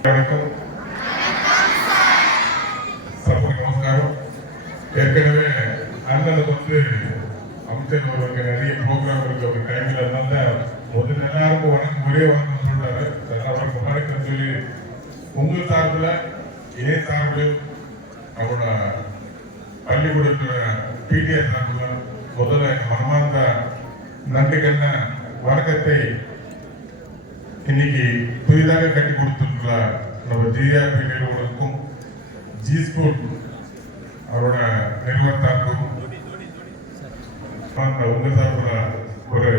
வணக்கம் சபைக்கு நமஸ்காரம் ஏற்கனவே அண்ணனுக்கு வந்து அமைச்சர் அவருக்கு நிறைய ப்ரோக்ராம் இருக்கு ஒரு டைம்ல அதனால முதல்ல எல்லாருக்கும் வணக்கம் ஒரே வணக்கம் சொல்றாரு அவருக்கு வணக்கம் சொல்லி உங்கள் சார்பில் ஏன் சார்பில் அவரோட பள்ளிக்கூடத்தோட பிடிஎஸ் சார்பில் முதல்ல எங்க மனமார்ந்த நன்றிக்கண்ண வணக்கத்தை இன்னைக்கு புதிதாக கட்டி கொடுத்துள்ள நம்ம ஜிஆர்பி நிறுவனத்துக்கும் ஜி அவரோட நிறுவனத்தாருக்கும் அந்த உங்க சார்பில் ஒரு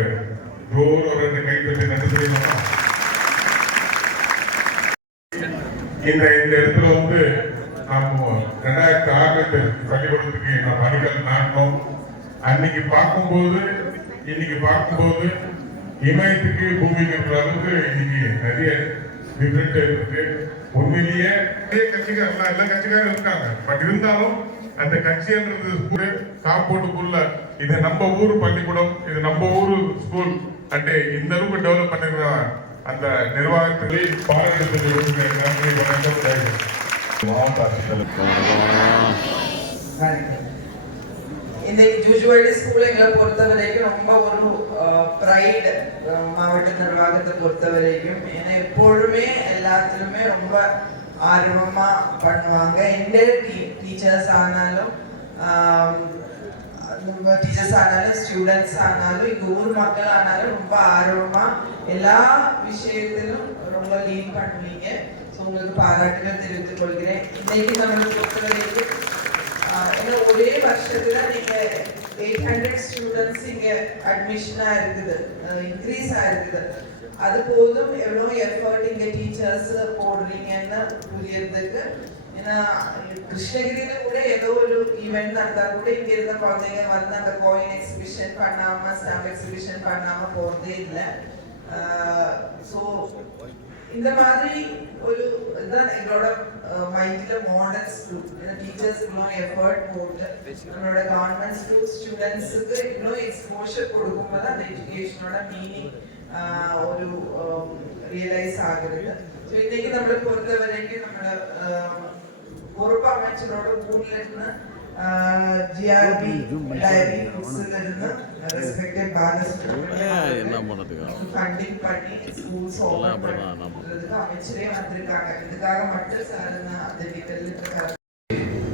ஜோர் ரெண்டு கைத்தட்டி நன்றி தெரியுமா? இந்த இந்த இடத்துல வந்து நம்ம ரெண்டாயிரத்தி ஆறுல பள்ளிக்கூடத்துக்கு நம்ம அடிக்கல் நாட்டினோம் அன்னைக்கு பார்க்கும்போது இன்னைக்கு பார்க்கும்போது இமயத்துக்கு பூமிக்கு இருக்கிற அளவுக்கு இன்னைக்கு நிறைய டிஃபரெண்ட் இருக்கு. உண்மையிலேயே நிறைய கட்சிகள் எல்லாம் எல்லா கட்சிக்காரும் இருக்காங்க. பட் இருந்தாலும் அந்த கட்சின்றது கூட காம்பவுண்டுக்குள்ள இது நம்ம ஊர் பள்ளிக்கூடம் இது நம்ம ஊர் ஸ்கூல் అంటే இந்த அளவுக்கு டெவலப் பண்ணிருக்க அந்த நிர்வாகத்திலே பாராட்டுதல் நன்றி வணக்கம் ஜெயலலிதா. மாவட்ட ஆட்சித்தலைவர் இந்த யூஜுவலி ஸ்கூல் எங்களை பொறுத்த வரைக்கும் ரொம்ப ஒரு ப்ரைட் மாவட்ட நிர்வாகத்தை பொறுத்த வரைக்கும் ஏன்னா எப்பொழுதுமே எல்லாத்திலுமே ரொம்ப ஆர்வமா பண்ணுவாங்க. எந்த டீச்சர்ஸ் ஆனாலும் டீச்சர்ஸ் ஆனாலும் ஸ்டூடெண்ட்ஸ் ஆனாலும் இங்கே ஊர் மக்கள் ஆனாலும் ரொம்ப ஆர்வமாக எல்லா விஷயத்திலும் ரொம்ப லீட் பண்ணுவீங்க. ஸோ உங்களுக்கு பாராட்டுகள் தெரிவித்துக் கொள்கிறேன். இன்னைக்கு நம்மளை பொறுத்த வரைக்கும் ஏன்னா ஒரே வருஷத்துல நீங்க எயிட் ஹண்ட்ரட் ஸ்டூடெண்ட்ஸ் இங்க அட்மிஷனா இருக்குது இன்க்ரீஸ் ஆயிருக்குது அது போதும் எவ்வளோ எஃபர்ட் இங்க டீச்சர்ஸ் போடுறீங்கன்னு புரியறதுக்கு ஏன்னா கிருஷ்ணகிரியில கூட ஏதோ ஒரு ஈவெண்ட் நடந்தா கூட இங்க இருந்த குழந்தைங்க வந்து அந்த கோயின் எக்ஸிபிஷன் பண்ணாம ஸ்டாம்ப் எக்ஸிபிஷன் பண்ணாம போறதே இல்லை ஸோ இந்த மாதிரி ஒரு இதுதான் எங்களோட மைண்ட்ல மாடல்ஸ் டீச்சர்ஸ் இவ்வளோ எஃபர்ட் போட்டு நம்மளோட கவர்மெண்ட் ஸ்கூல் ஸ்டூடெண்ட்ஸுக்கு இவ்வளோ எக்ஸ்போஷர் கொடுக்கும்போது அந்த எஜுகேஷனோட மீனிங் ஒரு ரியலைஸ் ஆகுறது ஸோ இன்னைக்கு நம்மளை பொறுத்த வரைக்கும் நம்மளோட ஆஹ், பொறுப்பு அமைச்சரோட ஊர்ல இருந்து ஜிஆர்பி டைரி ஃபுட்ஸ்ல இருந்து ரெஸ்பெக்டட் என்ன பண்ணுறதுக்கு எல்லாம் அப்படிதான் நம்ம.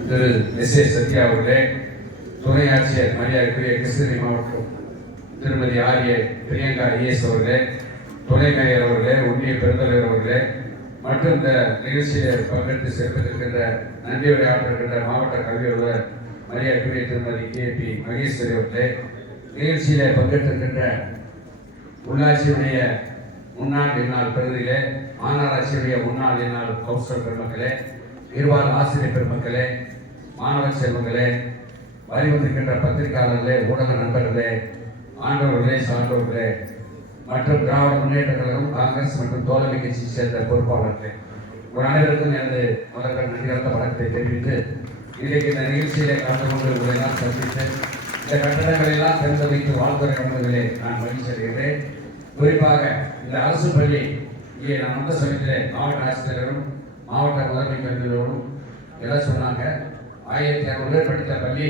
திரு எஸ் சத்யா அவர்களே துணை ஆட்சியர் மரியாதைக்குரிய கிருஷ்ணகிரி மாவட்டம் திருமதி ஆரிய பிரியங்கா ஐஎஸ் அவர்களே துணை மேயர் அவர்களே ஒன்றிய பெருந்தலைவர் அவர்களே மற்றும் இந்த நிகழ்ச்சியை பங்கெடுத்து சேர்ப்பதற்கின்ற நன்றியுரை ஆற்றிருக்கின்ற மாவட்ட கல்வி அலுவலர் மரியாதைக்குரிய திருமதி கே பி மகேஸ்வரி அவர்களே நிகழ்ச்சியில் பங்கேற்றிருக்கின்ற உள்ளாட்சியுடைய முன்னாள் என்னால் பிரதிநிதிகளே மாநகராட்சியுடைய முன்னாள் என்னால் கவுன்சிலர் பெருமக்களே நிர்வாக ஆசிரியர் பெருமக்களே மாணவ செல்வங்களே வரி வந்திருக்கின்ற பத்திரிகையாளர்களே ஊடக நண்பர்களே ஆண்டவர்களே சான்றோர்களே மற்றும் திராவிட முன்னேற்ற கழகம் காங்கிரஸ் மற்றும் தோழமை கட்சியை சேர்ந்த பொறுப்பாளர்களே ஒரு அனைவருக்கும் எனது முதல்ல நன்றியார்ந்த வணக்கத்தை தெரிவித்து இன்றைக்கு இந்த நிகழ்ச்சியிலே கலந்து கொண்டு உங்களை எல்லாம் சந்தித்து இந்த கட்டடங்களை எல்லாம் திறந்து வைத்து வாழ்த்துறை நண்பர்களே நான் மகிழ்ச்சி செய்கிறேன் குறிப்பாக இந்த அரசு பள்ளி இங்கே நான் வந்து சமயத்திலே மாவட்ட ஆசிரியரும் மாவட்ட முதன்மை கல்வியோடும் எல்லாம் சொன்னாங்க? ஆயிரத்தி அறுநூறு பேர் படித்த பள்ளி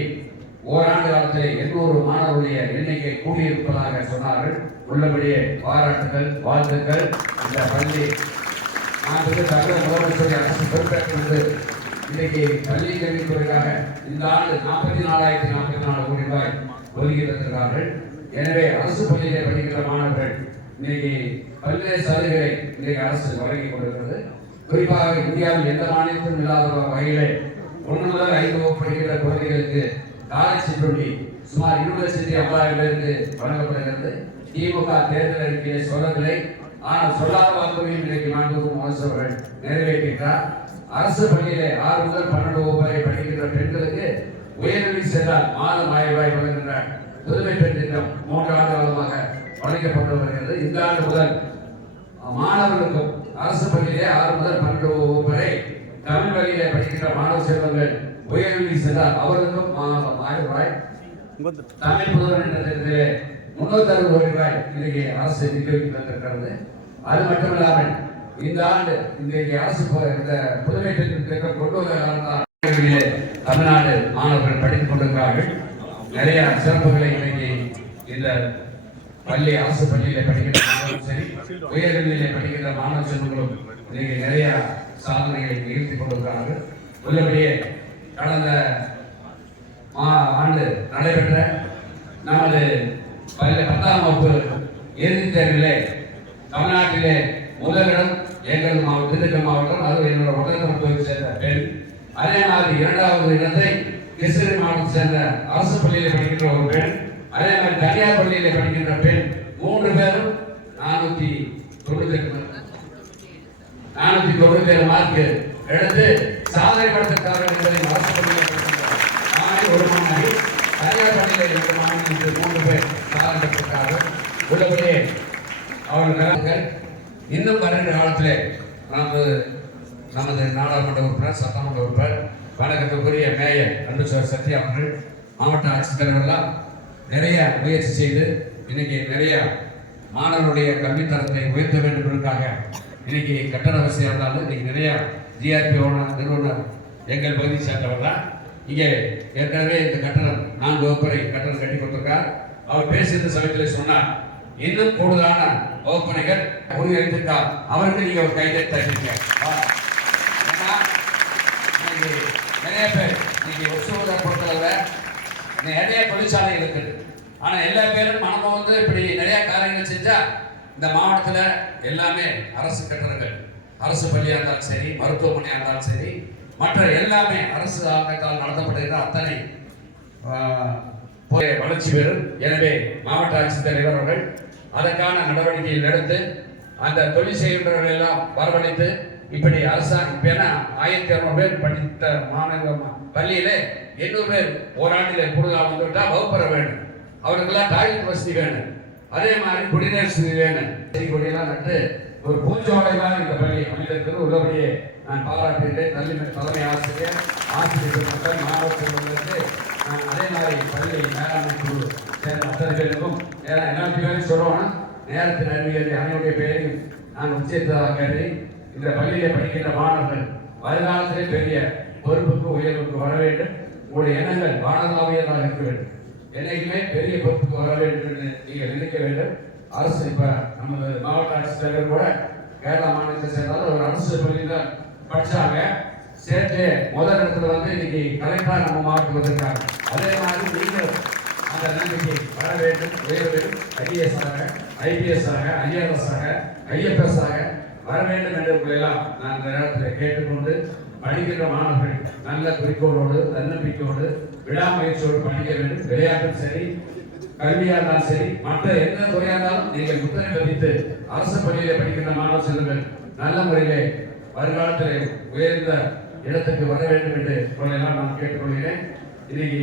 ஓராண்டு காலத்தில் எண்ணூறு மாணவர்களுடைய எண்ணிக்கை கூடியிருப்பதாக சொன்னார்கள். உள்ளபடியே பாராட்டுகள் வாழ்த்துக்கள். இந்த பள்ளி நான் வந்து தமிழக முதலமைச்சர் அரசு பொறுப்பேற்று இன்றைக்கு பள்ளி கல்வித்துறைக்காக இந்த ஆண்டு நாற்பத்தி நாலாயிரத்தி நாற்பத்தி நாலு கோடி ரூபாய் ஒதுக்கி தந்திருக்கிறார்கள். எனவே அரசு பள்ளியிலே படிக்கிற மாணவர்கள் இன்னைக்கு பல்வேறு சலுகைகளை இன்றைக்கு அரசு வழங்கி கொண்டிருக்கிறது. குறிப்பாக இந்தியாவில் எந்த மாநிலத்திலும் இல்லாத வகையிலே ஒன்று முதல் ஐந்து வகுப்பு படிக்கிற குழந்தைகளுக்கு காலை சிற்றுண்டி சுமார் இருபது லட்சத்தி ஐம்பதாயிரம் பேருக்கு வழங்கப்படுகிறது. திமுக தேர்தல் அறிக்கையை சொல்லவில்லை. ஆனால் சொல்லாத வாக்குறுதியும் இன்றைக்கு மாண்புமிகு முதலமைச்சர் நிறைவேற்றுகிறார் அரசு பள்ளியிலே ஆறு முதல் பன்னெண்டு வகுப்பு படிக்கின்ற பெண்களுக்கு உயர்நிலை சென்றால் மாதம் ஆயிரம் ரூபாய் வழங்குகின்ற புதுமை பெண் திட்டம் மூன்று ஆண்டு காலமாக வழங்கப்பட்டு வருகிறது இந்த ஆண்டு முதல் மாணவர்களுக்கும் அரசு பள்ளியிலே ஆறு முதல் பன்னெண்டு வகுப்பு வரை தமிழ் வழியிலே படிக்கின்ற மாணவ செல்வங்கள் உயர்நிலை சென்றால் அவர்களுக்கும் மாதம் ஆயிரம் ரூபாய் தமிழ் புதல்வன் என்ற திட்டத்திலே முன்னூத்தி அறுபது ரூபாய் இன்னைக்கு அரசு நிதி வைத்து அது அது மட்டுமில்லாமல் இந்த ஆண்டு இன்றைக்கு அரசு இந்த புதுமை திட்டம் கொண்டு வந்த தமிழ்நாடு மாணவர்கள் படித்துக் கொண்டிருக்கிறார்கள். நிறைய சிறப்புகளை இன்னைக்கு இந்த பள்ளி அரசு பள்ளியில படிக்கிற மாணவர்களும் சரி உயர்கல்வியில படிக்கின்ற மாணவ செல்வங்களும் இன்னைக்கு நிறைய சாதனைகளை நிகழ்த்தி கொண்டிருக்கிறார்கள். உள்ளபடியே கடந்த ஆண்டு நடைபெற்ற நமது பள்ளி பத்தாம் வகுப்பு இறுதித் தேர்விலே தமிழ்நாட்டிலே முதலிடம் எங்கள் மாவட்டம் திண்டுக்கல் மாவட்டம் அது என்னோட உடனடியை சேர்ந்த பெண் அதே மாதிரி இரண்டாவது இடத்தை கிருஷ்ணகிரி மாவட்டத்தை சேர்ந்த அரசு பள்ளியில் படிக்கின்ற ஒரு பெண் அதே மாதிரி தனியார் பள்ளியில் படிக்கின்ற பெண் மூன்று பேரும் நானூத்தி தொண்ணூத்தி எட்டு நானூத்தி தொண்ணூத்தி ஏழு மார்க் எடுத்து சாதனை படுத்திருக்கார்கள் என்பதை அரசு பள்ளியில் மாணவி ஒரு மாணவி தனியார் பள்ளியில் இரண்டு மாணவி என்று மூன்று பேர் சாதனை பெற்றிருக்கார்கள் உள்ளபடியே அவர்கள் இன்னும் வருகிற காலத்திலே நமது நமது நாடாளுமன்ற உறுப்பினர் சட்டமன்ற உறுப்பினர் வணக்கத்துக்குரிய மேயர் அன்பு சத்யா அவர்கள் மாவட்ட ஆட்சித்தலைவர்கள்லாம் நிறைய முயற்சி செய்து இன்னைக்கு நிறைய மாணவருடைய கல்வித்தரத்தை உயர்த்த வேண்டும் என்பதற்காக இன்னைக்கு கட்டட வசதியாக இருந்தாலும் இன்னைக்கு நிறைய ஜிஆர்பி நிறுவனர் எங்கள் பகுதி சேர்ந்தவர் தான் இங்கே ஏற்கனவே இந்த கட்டணம் நான்கு வகுப்பறை கட்டணம் கட்டி கொடுத்திருக்கார். அவர் பேசியிருந்த சமயத்தில் சொன்னார் இன்னும் கூடுதலான வகுப்பறைகள் உறுதியளித்திருக்கார் அவருக்கு நீங்கள் ஒரு கைதை தருவீங்க நிறைய பேர் இன்னைக்கு ஒசூரை பொறுத்தளவில் நிறைய தொழிற்சாலை இருக்குது ஆனால் எல்லா பேரும் மனமும் வந்து இப்படி நிறைய காரியங்கள் செஞ்சால் இந்த மாவட்டத்தில் எல்லாமே அரசு கட்டணங்கள் அரசு பள்ளியாக இருந்தாலும் சரி மருத்துவமனையாக இருந்தாலும் சரி மற்ற எல்லாமே அரசு ஆக்கத்தால் நடத்தப்படுகிற அத்தனை வளர்ச்சி பெறும். எனவே மாவட்ட ஆட்சித்தலைவர் அவர்கள் அதற்கான நடவடிக்கைகள் எடுத்து அந்த தொழில் செய்கின்றவர்கள் எல்லாம் வரவழைத்து இப்படி அரசாங்கம் இப்போ ஏன்னா ஆயிரத்தி அறுநூறு பேர் படித்த மாணவ பள்ளியில் எண்ணூறு பேர் ஓராண்டில் கூடுதலாக வந்துவிட்டால் வகுப்பற வேண்டும் அவருக்கெல்லாம் டாய்லெட் வசதி வேணும். அதே மாதிரி குடிநீர் வசதி வேணும். செடி கொடியெல்லாம் நட்டு ஒரு பூஞ்சோலை மாதிரி இந்த பள்ளி அமைந்திருக்கிறது. உள்ளபடியே நான் பாராட்டுகிறேன். தலைமை தலைமை ஆசிரியர் ஆசிரியர் மக்கள் மாணவர்களுக்கு நான் அதே மாதிரி பள்ளி மேலாண்மை குழு சேர்ந்த அத்தனை பேருக்கும் ஏன்னா எல்லாத்து பேரும் சொல்லுவோம் நேரத்தின் அறிவியல் அனைவருடைய பெயரையும் நான் உச்சரித்ததாக கருதி இந்த பள்ளியில் படிக்கின்ற மாணவர்கள் வருங்காலத்திலே பெரிய பொறுப்புக்கு உயர்வுக்கு வர வேண்டும். உங்களுடைய எண்ணங்கள் வானதாவியதாக இருக்க வேண்டும். என்னைக்குமே பெரிய பொறுப்புக்கு வர வேண்டும் என்று நீங்கள் நினைக்க வேண்டும். அரசு இப்ப நமது மாவட்ட ஆட்சித்தலைவர் கூட கேரளா மாநிலத்தை சேர்ந்தாலும் ஒரு அரசு பள்ளியில் படிச்சாங்க. சேர்த்து முதல் இடத்துல வந்து இன்னைக்கு கலெக்டராக நம்ம மாவட்டத்தில் வந்திருக்காங்க. அதே மாதிரி நீங்கள் அந்த நம்பிக்கை வர வேண்டும் உயர வேண்டும். ஐஏஎஸ் ஆக ஐபிஎஸ் ஆக ஐஆர்எஸ் ஆக ஐஎஃப்எஸ் ஆக வர வேண்டும் என்று எல்லாம் நான் இந்த நேரத்தில் கேட்டுக்கொண்டு படிக்கின்ற மாணவர்கள் நல்ல குறிக்கோளோடு தன்னம்பிக்கையோடு விடாமுயற்சியோடு படிக்க வேண்டும். விளையாட்டும் சரி கல்வியாக இருந்தாலும் சரி மற்ற என்ன துறையாக இருந்தாலும் நீங்கள் புத்தகம் பதித்து அரசு பள்ளியில் படிக்கின்ற மாணவ செல்வங்கள் நல்ல முறையிலே வருங்காலத்தில் உயர்ந்த இடத்துக்கு வர வேண்டும் என்று எல்லாம் நான் கேட்டுக்கொள்கிறேன். இன்னைக்கு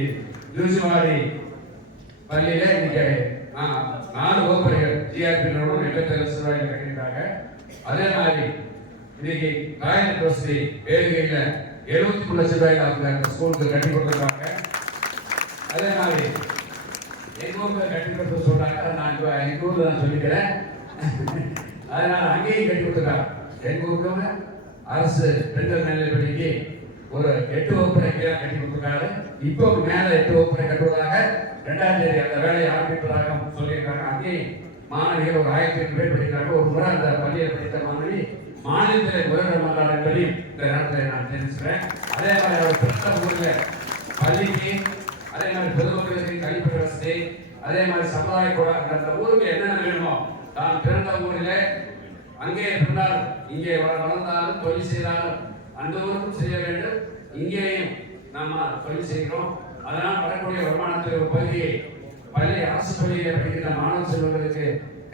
தூசுமாடி பள்ளியில இன்னைக்கு நாலு வகுப்பறைகள் ஜிஆர்பி நிறுவனம் எண்ணூத்தி லட்சம் கட்டியிருக்காங்க அதே மாதிரி இன்னைக்கு காயல் யூனிவர்சிட்டி ஏழுகையில் எழுபத்தி மூணு லட்சம் ரூபாய் அந்த ஸ்கூலுக்கு கட்டி கொடுத்துருக்காங்க. அதே மாதிரி எங்கள் ஊரில் கட்டி கொடுத்து சொல்கிறாங்க நான் இப்போ எங்கள் ஊரில் நான் சொல்லிக்கிறேன். அதனால் அங்கேயும் கட்டி கொடுத்துருக்காங்க. எங்கள் ஊருக்கு அரசு பெண்கள் மேல்நிலைப்பள்ளிக்கு ஒரு எட்டு வகுப்பறை கீழே கட்டி கொடுத்துருக்காரு. இப்போ மேலே எட்டு வகுப்பறை கட்டுவதாக ரெண்டாம் தேதி அந்த வேலையை ஆரம்பிப்பதாக சொல்லியிருக்காங்க. அங்கேயும் மாணவிகள் ஒரு ஆயிரத்தி எட்டு பேர் படிக்கிறாங்க. ஒரு முறை அந்த பள்ளியில் படித்த மாணவி மாநிலத்தில் முதல்வர் மன்றாடு என்பதை இந்த நேரத்தில் நான் தெரிவிச்சுக்கிறேன். அதே மாதிரி அவர் பிறந்த ஊரில் பள்ளிக்கு அதே மாதிரி பொதுமக்களுக்கு கழிப்பிட வசதி அதே மாதிரி சமுதாய கூட அந்த ஊருக்கு என்னென்ன வேணுமோ தான் பிறந்த ஊரில் அங்கே பிறந்தால் இங்கே வளர்ந்தாலும் தொழில் செய்தாலும் அந்த ஊருக்கும் செய்ய வேண்டும். இங்கேயும் நம்ம தொழில் செய்கிறோம். அதனால் வரக்கூடிய வருமானத்தில் ஒரு பகுதியை பள்ளி அரசு பள்ளியில் படிக்கிற மாணவ செல்வங்களுக்கு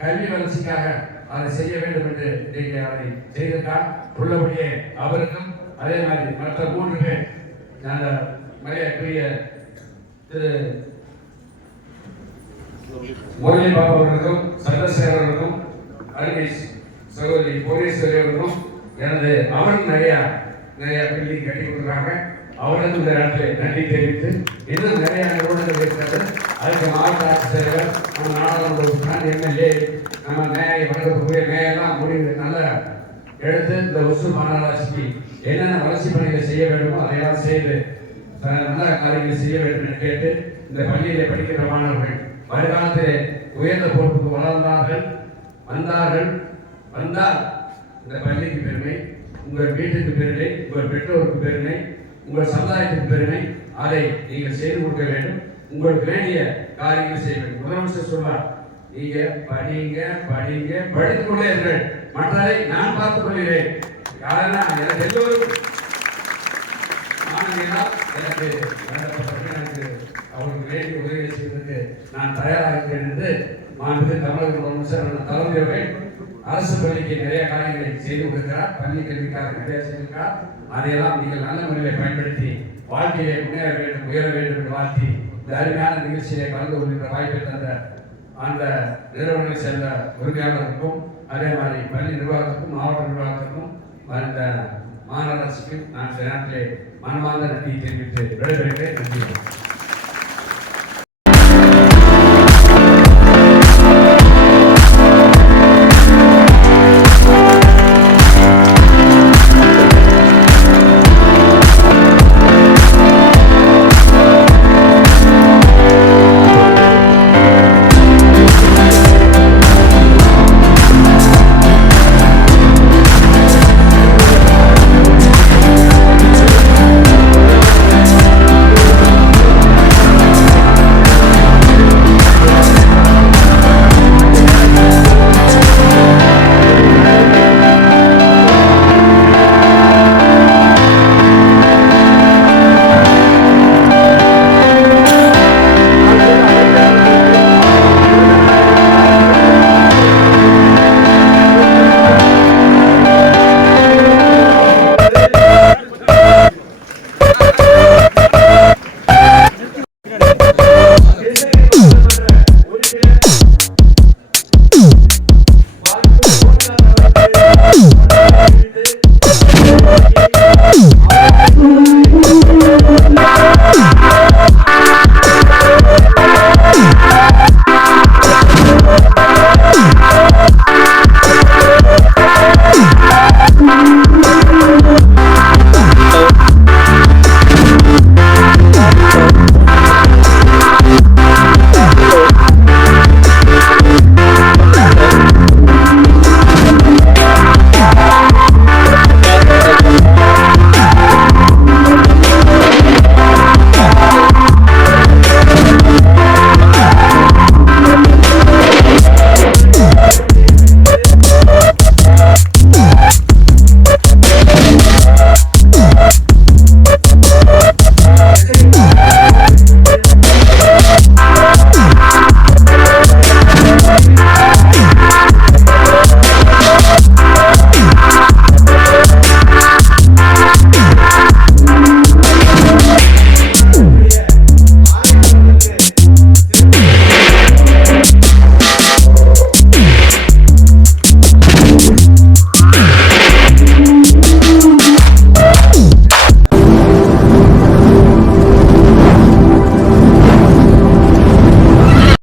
கல்வி வளர்ச்சிக்காக அதை செய்ய வேண்டும் என்று இன்றைக்கு அதை செய்திருக்கார். உள்ளபடியே அவருக்கும் அதே மாதிரி மற்ற மூன்று பேர் அந்த மரியாதைக்குரிய திரு முரளி பாபு அவர்களுக்கும் சந்திரசேகர் அவர்களுக்கும் அருமை சகோதரி புவனேஸ்வரி அவர்களுக்கும் எனது அவன் நிறையா நிறைய பில்டி கட்டி கொடுக்குறாங்க. அவர்களுக்கு இந்த நேரத்தில் நன்றி தெரிவித்து இன்னும் நிறைய நிறுவனங்கள் இருக்கிறது அதுக்கு மாவட்ட ஆட்சித்தலைவர் நம்ம நாடாளுமன்ற உறுப்பினர் எம்எல்ஏ நம்ம மேயர் வழங்கக்கூடிய மேயெல்லாம் முடிவு நல்ல எடுத்து இந்த ஒசூர் மாநகராட்சிக்கு என்னென்ன வளர்ச்சி பணிகளை செய்ய வேண்டுமோ அதையெல்லாம் செய்து நல்ல காரியங்களை செய்ய வேண்டும் என்று கேட்டு இந்த பள்ளியிலே படிக்கிற மாணவர்கள் வருங்காலத்திலே உயர்ந்த பொறுப்புக்கு வளர்ந்தார்கள் வந்தார்கள். வந்தால் இந்த பள்ளிக்கு பெருமை உங்கள் வீட்டுக்கு பெருமை உங்கள் பெற்றோருக்கு பெருமை உங்கள் சமுதாயத்தின் பெருமை அதை நீங்கள் செய்து கொடுக்க வேண்டும். உங்களுக்கு வேண்டிய காரியங்கள் செய்ய வேண்டும். முதலமைச்சர் சொல்வார் நீங்க படிங்க படிங்க படித்துக் கொண்டே இருங்கள். மற்றதை நான் பார்த்துக் கொள்கிறேன். யாருன்னா எனக்கு எல்லோரும் மாணவியெல்லாம் எனக்கு வேண்டப்பட்டவர்கள் எனக்கு அவருக்கு வேண்டிய உதவி செய்வதற்கு நான் தயாராக இருக்கிறேன் என்று மாண்புமிகு தமிழக முதலமைச்சர் தலைமையவர்கள் அரசு பள்ளிக்கு நிறைய காரியங்களை செய்து கொடுக்கிறார் பள்ளி கல்விக்காக நிறைய செய்திருக்கிறார் அதையெல்லாம் நீங்கள் நல்ல முறையில் பயன்படுத்தி வாழ்க்கையை முன்னேற வேண்டும் உயர வேண்டும் என்று வாழ்த்தி இந்த அருமையான நிகழ்ச்சியை கலந்து கொள்கின்ற வாய்ப்பை தந்த அந்த நிறுவனங்களை சேர்ந்த உரிமையாளருக்கும் அதே மாதிரி பள்ளி நிர்வாகத்துக்கும் மாவட்ட நிர்வாகத்துக்கும் அந்த மாநகராட்சிக்கும் நான் சில நேரத்திலே மனமார்ந்த நன்றியை தெரிவித்து விடைபெறுகிறேன். நன்றி.